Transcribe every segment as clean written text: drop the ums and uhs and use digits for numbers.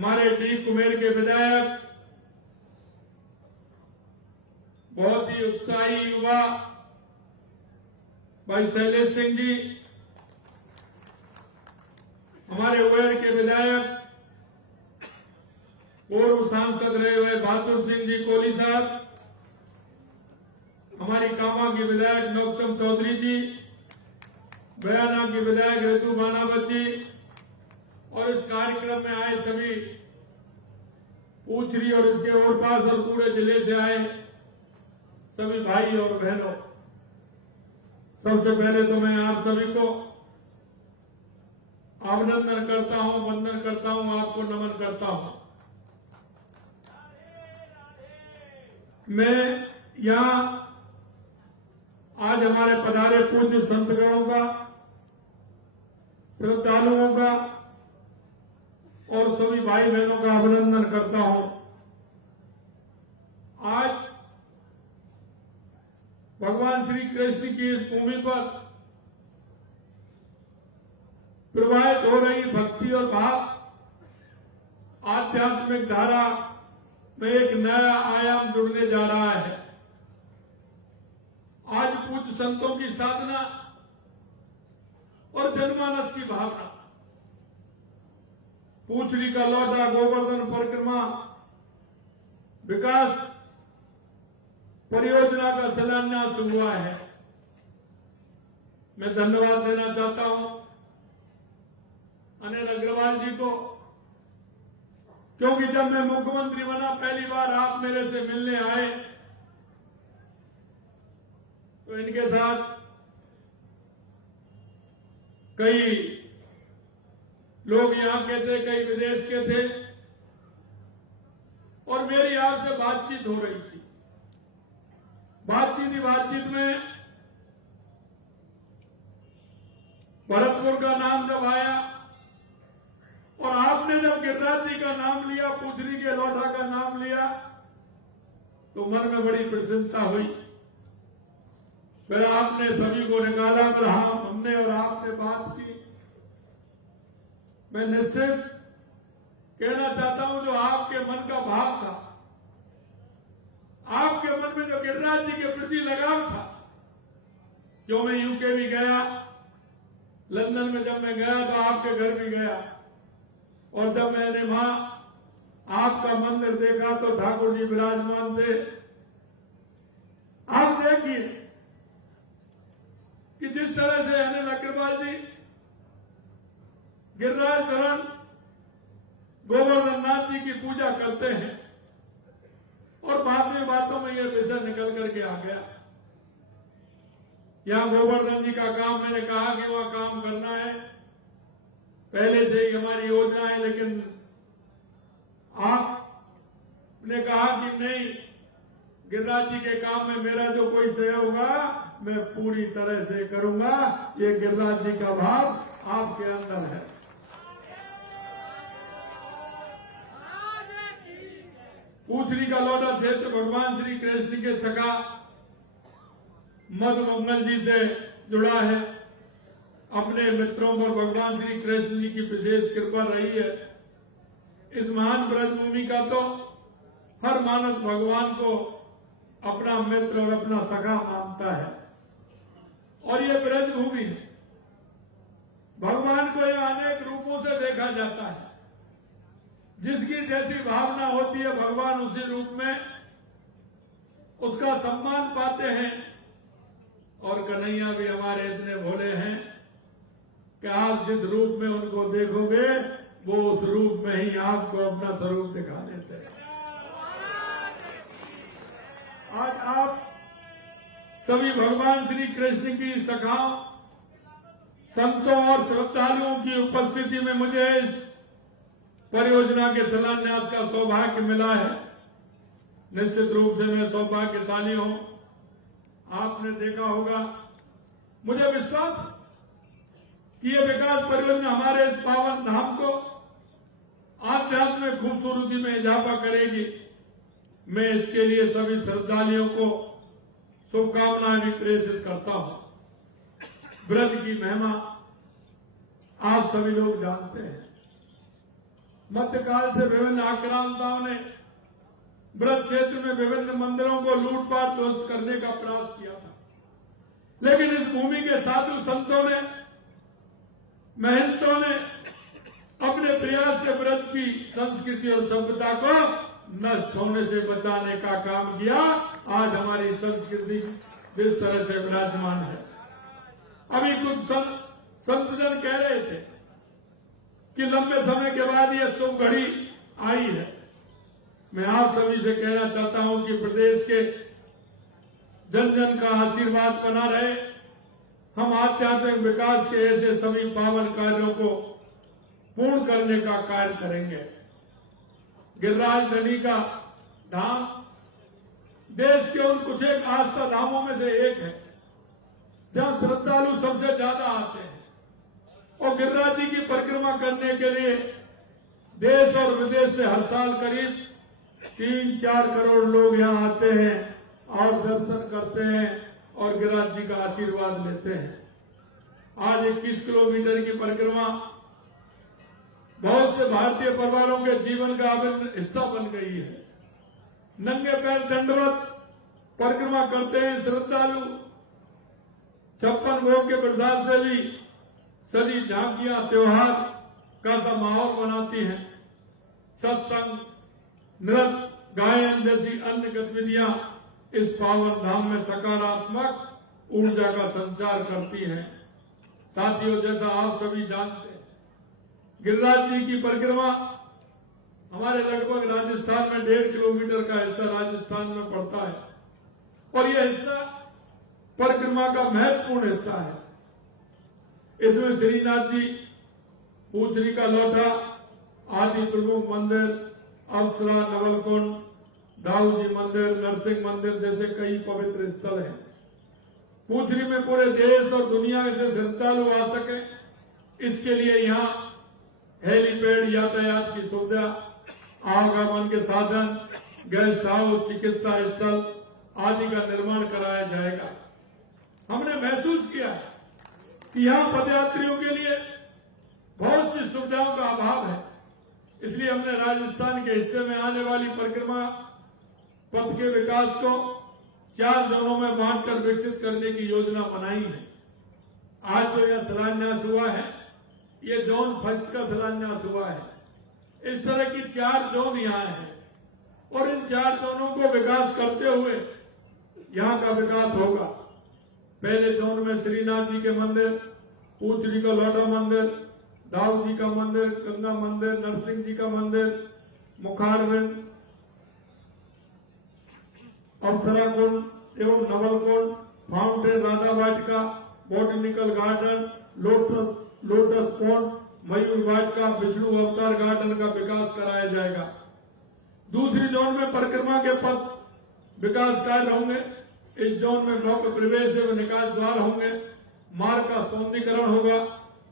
हमारे डी कुमेर के विधायक, बहुत ही उत्साही युवा भाई शैलेश सिंह जी, हमारे उड़ेर के विधायक पूर्व सांसद रहे हुए बहादुर सिंह जी कोहली साहब, हमारी कामा के विधायक नौचम चौधरी जी, बयाना के विधायक ऋतु मानावत जी और इस कार्यक्रम में आए सभी पूछरी और इसके और पास और पूरे जिले से आए सभी भाई और बहनों, सबसे पहले तो मैं आप सभी को अभिनंदन करता हूं, वंदन करता हूं, आपको नमन करता हूं। मैं यहां आज हमारे पधारे पूज्य संतगणों का, श्रद्धालुओं का और सभी भाई बहनों का अभिनंदन करता हूं। आज भगवान श्री कृष्ण की इस भूमि पर प्रवाहित हो रही भक्ति और भाव आध्यात्मिक धारा में एक नया आयाम जुड़ने जा रहा है। आज पूज्य संतों की साधना और जनमानस की भावना, पूछरी का लौटा गोवर्धन परिक्रमा विकास परियोजना का शिलान्यास हुआ है। मैं धन्यवाद देना चाहता हूं अनिल अग्रवाल जी को, क्योंकि जब मैं मुख्यमंत्री बना पहली बार आप मेरे से मिलने आए तो इनके साथ कई लोग यहां के थे, कई विदेश के थे और मेरी आपसे बातचीत हो रही थी। बातचीत में भरतपुर का नाम जब आया और आपने जब गिरिराज जी का नाम लिया, पूछरी के लौटा का नाम लिया, तो मन में बड़ी प्रसन्नता हुई। फिर आपने सभी को निकाला, फिर हमने और आपने बात की। मैं निश्चित कहना चाहता हूं जो आपके मन का भाव था, आपके मन में जो गिरिराज जी के प्रति लगाव था, जो मैं यूके भी गया, लंदन में जब मैं गया तो आपके घर भी गया और जब मैंने वहां आपका मंदिर देखा तो ठाकुर जी विराजमान थे। आप देखिए कि जिस तरह से अनिल अग्रवाल जी गिरिराज धरण गोवर्धन नाथ जी की पूजा करते हैं और बाद में बातों में यह विषय निकल करके आ गया। यहां गोवर्धन जी का काम, मैंने कहा कि वह काम करना है, पहले से ही हमारी योजना है, लेकिन आपने कहा कि नहीं, गिरिराज जी के काम में मेरा जो कोई सहयोग होगा मैं पूरी तरह से करूंगा। ये गिरिराज जी का भाव आपके अंदर है। पूछरी का लौटा क्षेत्र भगवान श्री कृष्ण के सखा मधु मंगल जी से जुड़ा है। अपने मित्रों पर भगवान श्री कृष्ण जी की विशेष कृपा रही है। इस महान ब्रजभूमि का तो हर मानस भगवान को अपना मित्र और अपना सखा मानता है और ये ब्रजभूमि भगवान को ये अनेक रूपों से देखा जाता है। जिसकी जैसी भावना होती है भगवान उसी रूप में उसका सम्मान पाते हैं। और कन्हैया भी हमारे इतने भोले हैं कि आप जिस रूप में उनको देखोगे वो उस रूप में ही आपको अपना स्वरूप दिखा देते हैं। आज आप सभी भगवान श्री कृष्ण की सखाओं, संतों और श्रद्धालुओं की उपस्थिति में मुझे इस परियोजना के शिलान्यास का सौभाग्य मिला है। निश्चित रूप से मैं सौभाग्यशाली हूं। आपने देखा होगा, मुझे विश्वास है कि यह विकास परियोजना हमारे इस पावन धाम को आध्यात्मिक खूबसूरती में इजाफा करेगी। मैं इसके लिए सभी श्रद्धालुओं को शुभकामनाएं भी प्रेषित करता हूं। ब्रज की महिमा आप सभी लोग जानते हैं। मध्यकाल से विभिन्न आक्रांताओं ने ब्रज क्षेत्र में विभिन्न मंदिरों को लूटपाट ध्वस्त करने का प्रयास किया था, लेकिन इस भूमि के साधु संतों ने, महंतों ने अपने प्रयास से ब्रज की संस्कृति और सभ्यता को नष्ट होने से बचाने का काम किया। आज हमारी संस्कृति जिस तरह से विराजमान है, अभी कुछ संतजन कह रहे थे कि लंबे समय के बाद यह शुभ घड़ी आई है। मैं आप सभी से कहना चाहता हूं कि प्रदेश के जन जन का आशीर्वाद बना रहे। हम आध्यात्मिक विकास के ऐसे सभी पावन कार्यों को पूर्ण करने का कार्य करेंगे। गिरिराज धनी का धाम देश के उन कुछ एक आस्था धामों में से एक है जहां श्रद्धालु सबसे ज्यादा आते हैं, और गिरिराज जी की परिक्रमा करने के लिए देश और विदेश से हर साल करीब 3-4 करोड़ लोग यहां आते हैं और दर्शन करते हैं और गिरिराज जी का आशीर्वाद लेते हैं। आज 21 किलोमीटर की परिक्रमा बहुत से भारतीय परिवारों के जीवन का अभिन्न हिस्सा बन गई है। नंगे पैर दंडवत परिक्रमा करते हैं श्रद्धालु। 56 भोग के प्रसाद से भी सभी झांकियां त्योहार का सा माहौल बनाती हैं। सत्संग, नृत्य, गायन जैसी अन्य गतिविधियां इस पावन धाम में सकारात्मक ऊर्जा का संचार करती हैं। साथियों, जैसा आप सभी जानते हैं, गिरिराज जी की परिक्रमा हमारे लगभग राजस्थान में 1.5 किलोमीटर का हिस्सा राजस्थान में पड़ता है, और यह हिस्सा परिक्रमा का महत्वपूर्ण हिस्सा है। इसमें श्रीनाथ जी, पूछरी का लोटा, आदि प्रमुख मंदिर, अप्सरा, नवलकुंड, दाऊ जी मंदिर, नरसिंह मंदिर जैसे कई पवित्र स्थल हैं। पूछरी में पूरे देश और दुनिया से श्रद्धालु आ सके, इसके लिए यहां हेलीपैड, यातायात की सुविधा, आवागमन के साधन, गेस्ट हाउस, चिकित्सा स्थल आदि का निर्माण कराया जाएगा। हमने महसूस किया कि यहां पदयात्रियों के लिए बहुत सी सुविधाओं का अभाव है, इसलिए हमने राजस्थान के हिस्से में आने वाली परिक्रमा पथ के विकास को 4 जोनों में बांटकर विकसित करने की योजना बनाई है। आज जो यह शिलान्यास हुआ है, ये जोन फर्स्ट का शिलान्यास हुआ है। इस तरह की 4 जोन यहां हैं, और इन 4 जोनों को विकास करते हुए यहां का विकास होगा। पहले जोन में श्रीनाथ जी के मंदिर, पूछरी का लोटा मंदिर, दाऊ जी का मंदिर, गंगा मंदिर, नरसिंह जी का मंदिर, मुखारविंद, अप्सरा कुंड एवं नवलकुंड, फाउंटेन, राधा वाटिका, बोटेनिकल गार्डन, लोटस पॉन्ड, मयूर वाटिका, विष्णु अवतार गार्डन का विकास कराया जाएगा। दूसरी जोन में परिक्रमा के पथ विकास कार्य होंगे। इस जोन में मुख्य प्रवेश एवं निकास द्वार होंगे, मार्ग का सौंदर्यीकरण होगा,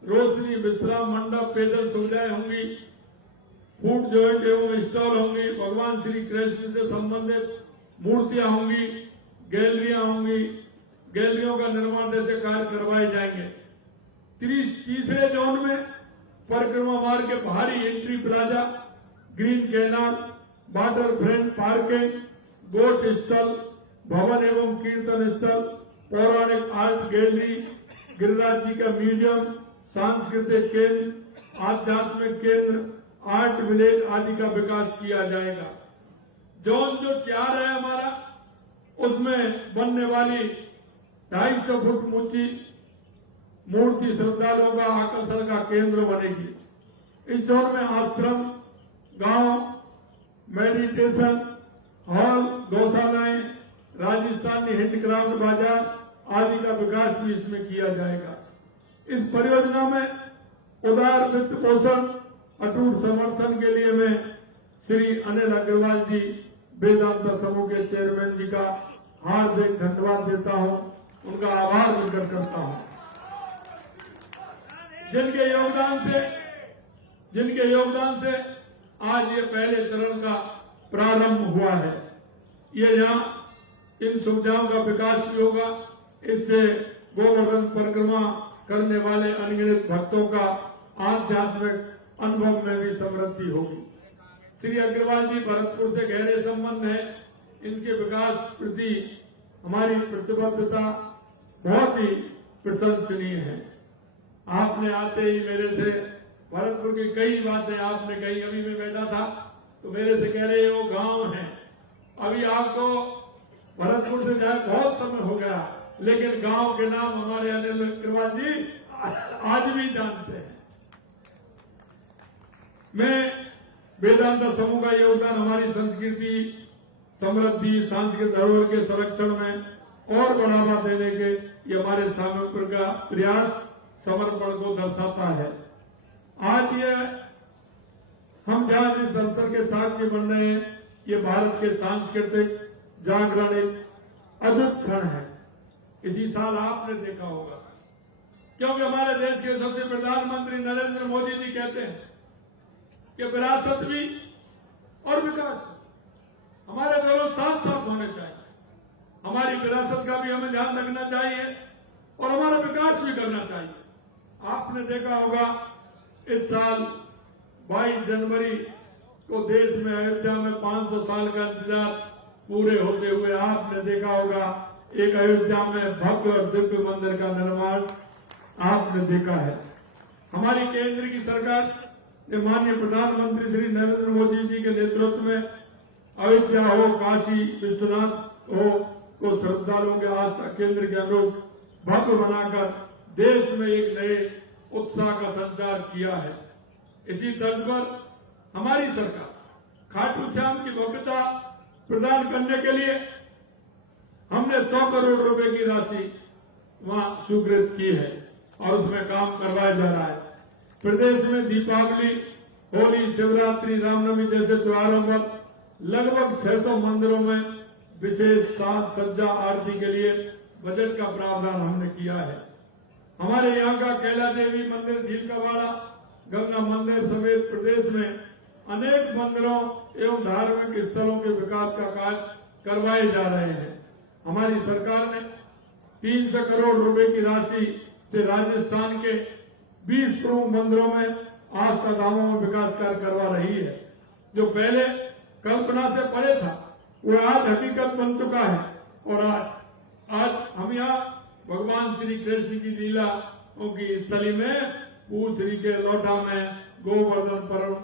रोशनी, विश्राम मंडप, पेयजल सुविधाएं होंगी, फूड जॉइंट एवं स्टॉल होंगी, भगवान श्री कृष्ण से संबंधित मूर्तियां होंगी, गैलरियां होंगी, गैलरियों का निर्माण जैसे कार्य करवाए जाएंगे। तीसरे जोन में परिक्रमा मार्ग के बाहरी entry plaza, green canal, waterfront parking, गोट स्थल, भवन एवं कीर्तन स्थल, पौराणिक आर्ट गैलरी, गिरिराज जी का म्यूजियम, सांस्कृतिक केंद्र, आध्यात्मिक केंद्र, आर्ट विलेज आदि का विकास किया जाएगा। जोन जो 4 है हमारा, उसमें बनने वाली 250 फुट ऊंची मूर्ति श्रद्धालुओं का आकर्षण का केंद्र बनेगी। इस जोन में आश्रम, गांव, मेडिटेशन हॉल, गौशालाएं, राजस्थानी हैंडीक्राफ्ट बाजार आदि का विकास भी इसमें किया जाएगा। इस परियोजना में उदार वित्त पोषण, अटूट समर्थन के लिए मैं श्री अनिल अग्रवाल जी, वेदांता समूह के चेयरमैन जी का हार्दिक धन्यवाद देता हूं, उनका आभार प्रकट करता हूं, जिनके योगदान से आज ये पहले चरण का प्रारंभ हुआ है। ये यहाँ इन सुविधाओं का विकास भी होगा। इससे गोवर्धन परिक्रमा करने वाले अनगिनत भक्तों का आध्यात्मिक अनुभव में भी समृद्धि होगी। श्री अग्रवाल जी भरतपुर से गहरे संबंध है, इनके विकास प्रति हमारी प्रतिबद्धता बहुत ही प्रशंसनीय है। आपने आते ही मेरे से भरतपुर की कई बातें आपने कही। अभी मैं बैठा था तो मेरे से कह रहे वो गांव है, अभी आपको भरतपुर से जाए बहुत समय हो गया, लेकिन गांव के नाम हमारे अनिल अग्रवाल जी आज भी जानते हैं। मैं वेदांता समूह का योगदान हमारी संस्कृति समृद्धि सांस्कृतिक धरोहर के संरक्षण में और बढ़ावा देने के ये हमारे सामूहिक का प्रयास समर्पण को दर्शाता है। आज ये हम जहां जिस अवसर के साथ ये बन रहे हैं, ये भारत के सांस्कृतिक जागरण एक अद्भुत क्षण है। इसी साल आपने देखा होगा, क्योंकि हमारे देश के सबसे प्रधानमंत्री नरेंद्र मोदी जी कहते हैं कि विरासत भी और विकास हमारे दोनों साथ साथ होने चाहिए। हमारी विरासत का भी हमें ध्यान रखना चाहिए और हमारा विकास भी करना चाहिए। आपने देखा होगा इस साल 22 जनवरी को देश में अयोध्या में 500 साल का इंतजार पूरे होते हुए आपने देखा होगा एक अयोध्या में भव्य और दिव्य मंदिर का निर्माण आपने देखा है। हमारी केंद्र की सरकार ने माननीय प्रधानमंत्री श्री नरेंद्र मोदी जी के नेतृत्व में अयोध्या हो, काशी विश्वनाथ हो को श्रद्धालुओं के आस्था केंद्र के अनुरूप भव्य बनाकर देश में एक नए उत्साह का संचार किया है। इसी तर्ज पर हमारी सरकार खाटू श्याम की भव्यता प्रदान करने के लिए हमने 100 करोड़ रुपए की राशि वहां स्वीकृत की है और उसमें काम करवाया जा रहा है। प्रदेश में दीपावली, होली, शिवरात्रि, रामनवमी जैसे त्योहारों पर लगभग 600 मंदिरों में विशेष साज सज्जा आरती के लिए बजट का प्रावधान हमने किया है। हमारे यहाँ का कैला देवी मंदिर, झील का वाड़ा, गंगा मंदिर समेत प्रदेश में अनेक मंदिरों एवं धार्मिक स्थलों के विकास का कार्य करवाए जा रहे हैं। हमारी सरकार ने 300 करोड़ रुपए की राशि से राजस्थान के 20 प्रमुख मंदिरों में आस्था धामों में विकास कार्य करवा रही है। जो पहले कल्पना से परे था वो आज हकीकत बन चुका है और आज हम यहाँ भगवान श्री कृष्ण की लीला की स्थली में पूछरी के लौटा में गोवर्धन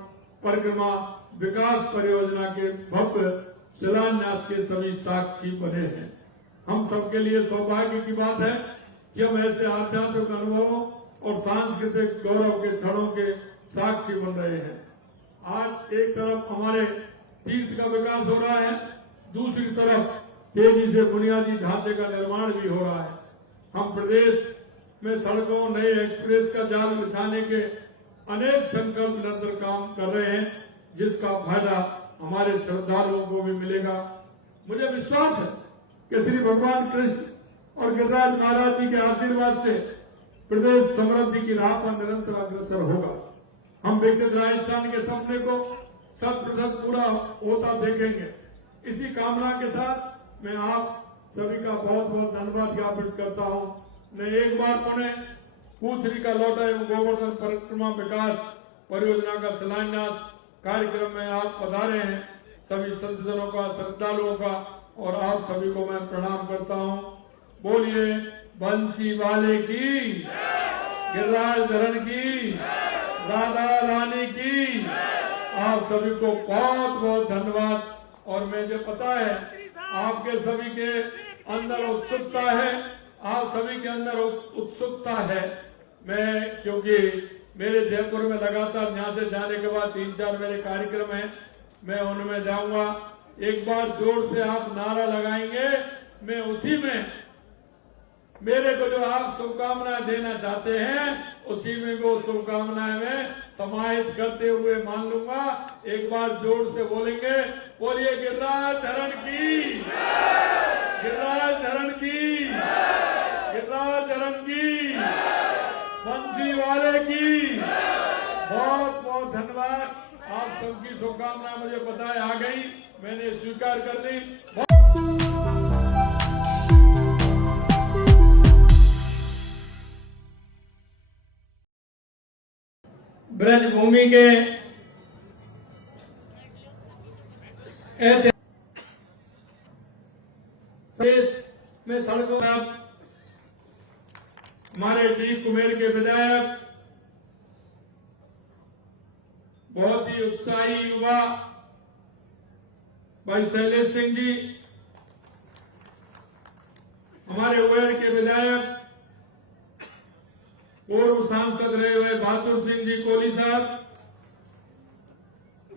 परिक्रमा विकास परियोजना के भव्य शिलान्यास के सभी साक्षी बने हैं। हम सबके लिए सौभाग्य की बात है कि हम ऐसे आध्यात्मिक अनुभवों और सांस्कृतिक गौरव के क्षणों के साक्षी बन रहे हैं। आज एक तरफ हमारे तीर्थ का विकास हो रहा है, दूसरी तरफ तेजी से बुनियादी ढांचे का निर्माण भी हो रहा है। हम प्रदेश में सड़कों, नए एक्सप्रेस का जाल बिछाने के अनेक संकल्प निरंतर काम कर रहे हैं, जिसका फायदा हमारे श्रद्धालुओं को भी मिलेगा। मुझे विश्वास है कि श्री भगवान कृष्ण और गिरिराज महाराज जी के आशीर्वाद से प्रदेश समृद्धि की राह पर निरंतर अग्रसर होगा। हम विकसित राजस्थान के सपने को 100% पूरा होता देखेंगे। इसी कामना के साथ मैं आप सभी का बहुत बहुत धन्यवाद ज्ञापित करता हूं। मैं एक बार पुनः पूछरी का लौटा एवं गोवर्धन परिक्रमा विकास परियोजना का शिलान्यास कार्यक्रम में आप पधारे हैं। सभी संसदों का, श्रद्धालुओं का और आप सभी को मैं प्रणाम करता हूं। बोलिए बंसी वाले की, गिरिराज धरण की, राधा रानी की। आप सभी को बहुत बहुत धन्यवाद। और मुझे पता है आपके सभी के अंदर उत्सुकता है, आप सभी के अंदर उत्सुकता है। मैं क्योंकि मेरे जयपुर में लगातार यहाँ से जाने के बाद 3-4 मेरे कार्यक्रम हैं, मैं उनमें जाऊंगा। एक बार जोर से आप नारा लगाएंगे, मैं उसी में मेरे को जो आप शुभकामनाएं देना चाहते हैं उसी में वो शुभकामनाएं में समाहित करते हुए मान लूंगा। एक बार जोर से बोलेंगे, बोलिए गिरिराज धरण की, गिरिराज धरण की, गिरिराज धरण की, बंसी वाले की। बहुत बहुत धन्यवाद। आप सबकी शुभकामनाएं मुझे पता है आ गई, मैंने स्वीकार कर ली। ब्रज भूमि के देश में सड़कों पर हमारे डी कुमेर के विधायक बहुत ही उत्साही युवा भाई शैलेश सिंह जी, हमारे उवेर के विधायक पूर्व सांसद रहे हुए बहादुर सिंह जी कोहली साहब,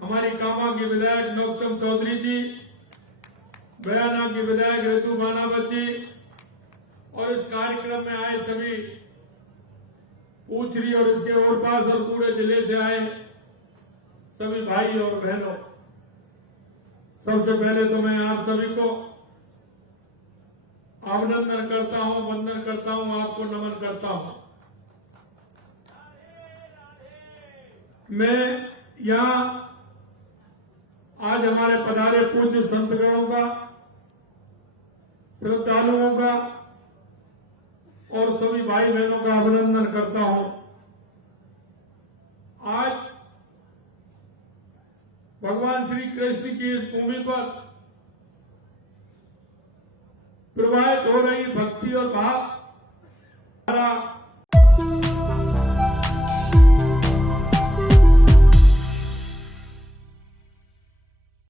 हमारी कामा की विधायक नौकचंद चौधरी जी, बयाना की विधायक ऋतु बानावत जी और इस कार्यक्रम में आए सभी पूछरी और इसके और पास और पूरे जिले से आए सभी भाई और बहनों, सबसे पहले तो मैं आप सभी को अभिनंदन करता हूं, वंदन करता हूं, आपको नमन करता हूं। मैं यहां आज हमारे पधारे पूज्य संतगणों का, श्रद्धालुओं का और सभी भाई बहनों का अभिनंदन करता हूं। आज भगवान श्री कृष्ण की इस भूमि पर प्रवाहित हो रही भक्ति और भाव